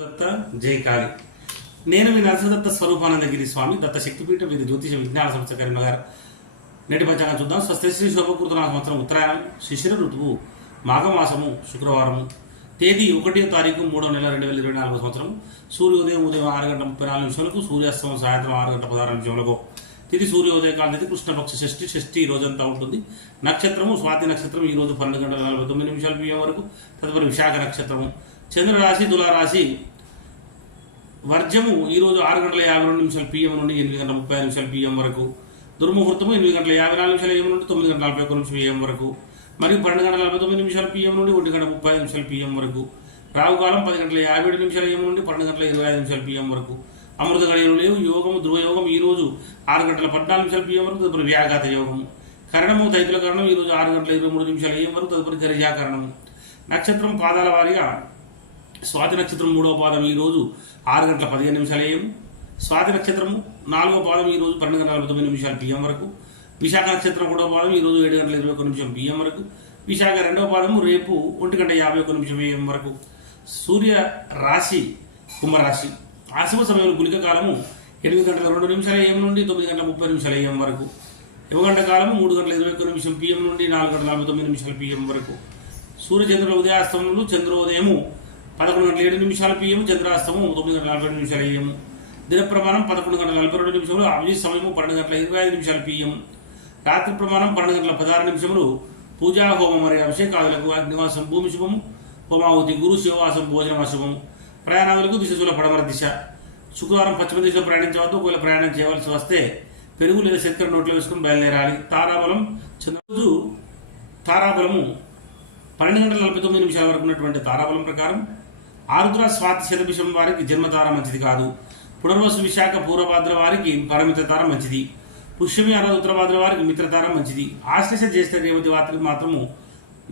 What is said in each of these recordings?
దత్త జై కాళి. నేను మీ నరసదత్త స్వరూపానందగిరి స్వామి దత్త శక్తిపీఠ వీరి జ్యోతిష విజ్ఞాన సంస్థ కరీంనగర్. నేటి పంచాంగం చూద్దాం. స్వస్తి శ్రీ శోభకృత సంవత్సరం ఉత్తరాయణం, శిశిర ఋతువు, మాఘమాసము, శుక్రవారము, తేదీ 1వ తారీఖు 3వ నెల 2024 సంవత్సరం. సూర్యోదయం ఉదయం 6:34 సూర్యాస్తమం సాయంత్రం 6:16 తిది సూర్యోదయ కాల తిథి కృష్ణపక్ష షష్ఠి ఈ రోజంతా ఉంటుంది. నక్షత్రము స్వాతి నక్షత్రం ఈ రోజు 12:49 PM వరకు. తదుపరి విశాఖ నక్షత్రము. చంద్రరాశి తులారాశి. వర్జము ఈ రోజు 6:52 PM నుండి 8:30 PM వరకు. దుర్ముహూర్తము 8:54 AM నుండి 9:41 AM వరకు. మరియు 12:49 PM నుండి 1:30 PM వరకు. రావుకాలం 10:57 AM నుండి 12:25 PM వరకు. అమృత గడియలు లేవు. యోగము ధ్రువయోగం ఈ రోజు 6:14 PM వరకు. తదుపరి వ్యాఘాత యోగము. కరణము తైతుల కరణం ఈ రోజు 6:23 AM వరకు. తదుపరి గరిజాకరణము. నక్షత్రం పాదాల వారిగా స్వాతి నక్షత్రం 3వ పాదం ఈ రోజు 6:15 AM. స్వాతి నక్షత్రము 4వ పాదం ఈ రోజు 12:49 PM వరకు. విశాఖ నక్షత్రం 3వ పాదం ఈ రోజు 7:21 PM వరకు. విశాఖ 2వ పాదము రేపు 1:51 AM వరకు. సూర్య రాశి కుంభరాశి. ఆశుభ సమయంలో గుళిక కాలము 8:02 AM నుండి 9:30 AM వరకు. యువగంట కాలము 3:21 PM నుండి 4:49 PM వరకు. సూర్యచంద్రుల ఉదయాస్తమములు. చంద్రోదయము 11:07 PM, చంద్రాస్తమము 9:47 AM. దిన ప్రమాణం 11:42. అభిజిత్ సమయము 12:25 PM. రాత్రి ప్రమాణం 12:16. పూజా హోమం మరియు అభిషేకాదులకు అగ్నివాసం భూమి శుభము, హోమావతి గురు శివవాసం భోజనం అశుభము. ప్రయాణాలకు దిశల పడమర దిశ. శుక్రవారం పశ్చిమ దిశలో ప్రయాణించవద్దు. ఒకవేళ ప్రయాణం చేయవలసి వస్తే పెరుగు లేదా చక్కెర నోట్లో వేసుకుని బయలుదేరాలి. తారాబలం చంద్రరోజు తారాబలము 12:49 వరకు ఉన్నటువంటి తారాబలం ప్రకారం ఆరుద్ర స్వాతి శతభిషం వారికి జన్మతార మంచిది కాదు. పునర్వసు విశాఖ పూర్వభాద్ర వారికి పరమిత్ర తార మంచిది. పుష్యమి అర ఉత్తరభాద్ర వారికి మిత్రతార మంచిది. ఆశ్లేష జ్యేష్ఠ రేవతి వారికి మాత్రము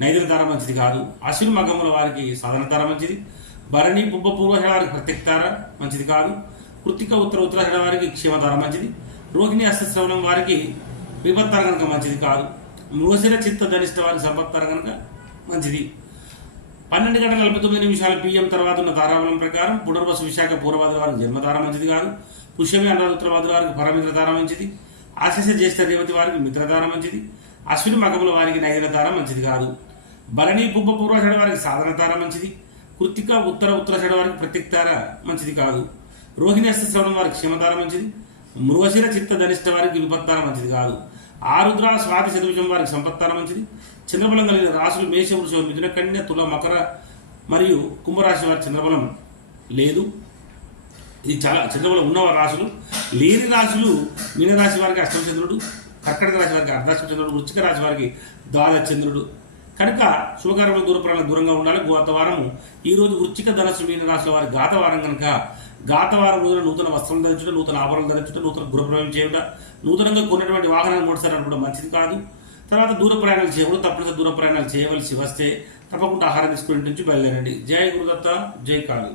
నైద్ర తార మంచిది కాదు. అశ్విని మగముల వారికి సాధన తార మంచిది. భరణి పుబ్బ పూర్వష వారికి ప్రత్యక్తార మంచిది కాదు. కృత్తిక ఉత్తరాషణ వారికి క్షేమతార మంచిది. రోహిణి హస్తశ్రవణం వారికి విపత్తార కనుక మంచిది కాదు. మృగశిర చిత్త ధనిష్ట వారికి సంపత్తార కనుక మంచిది. 12:49 PM తర్వాత ఉన్న తారాబలం ప్రకారం పునర్వసు విశాఖ పూర్వభాద్ర వారికి జన్మతార మంచిది కాదు. పుష్యమి అన్న ఉత్తరభాద్ర వారికి పరమిత్ర తార మంచిది. ఆశీష జ్యేష్ఠ రేవతి వారికి మిత్రతార మంచిది. అశ్విని మగముల వారికి నైద్ర తార మంచిది కాదు. భరణి పుబ్బ పూర్వషడ వారికి సాధన తార మంచిది. కృత్తిక ఉత్తరాషడ వారికి ప్రత్యక్తార మంచిది కాదు. రోహిణి హస్తశ్రవణం వారికి క్షేమతార మంచిది. మృగశిర చిత్త ధనిష్ట వారికి విపత్తార మంచిది కాదు. ఆరుద్ర స్వాతి శతభిషం వారికి సంపత్తార మంచిది. చంద్రబలం కలిగిన రాశులు మేష, వృషభ, మిథున, కన్య, తుల, మకర మరియు కుంభరాశి వారి చంద్రబలం లేదు. ఇది చాలా చంద్రబలం ఉన్న రాశులు. లేని రాశులు మీనరాశి వారికి అష్టమ చంద్రుడు, కర్కటక రాశి వారికి అర్ధాష్టమ చంద్రుడు, వృశ్చిక రాశి వారికి ద్వాదశ చంద్రుడు. కనుక శుభకార్యముల దూరప్రాణాలకు దూరంగా ఉండాలి. గతవారము ఈ రోజు వృశ్చిక ధనస్సు మీన రాశుల వారి గాతవారం కనుక గాతవారం రోజున నూతన వస్త్రం ధరించుట, నూతన ఆభరణం ధరించుట, నూతన గృహప్రవేశం చేయుట, నూతనంగా కొన్నటువంటి వాహనాన్ని మోటార్ కూడా మంచిది కాదు. తర్వాత దూర ప్రయాణాలు చేయకూడదు. తప్పనిసరి దూర ప్రయాణాలు చేయవలసి వస్తే తప్పకుండా ఆహారం తీసుకుని నుంచి బయలుదేరండి. జై గురుదత్త, జై కాళీ.